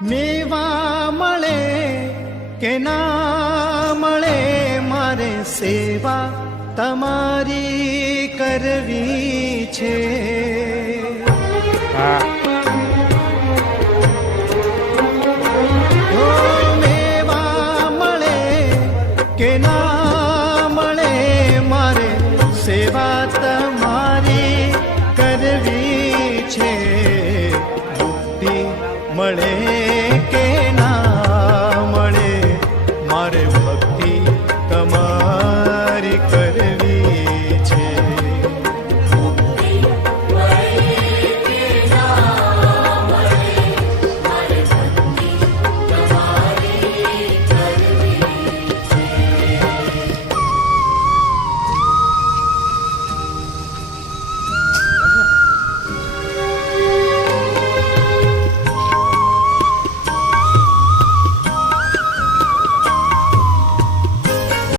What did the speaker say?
મેવા મળે કે ના મળે મારે સેવા તમારી કરવી છે. મેવા મળે કે ના મળે કે ના મળે? મારે ભક્તિ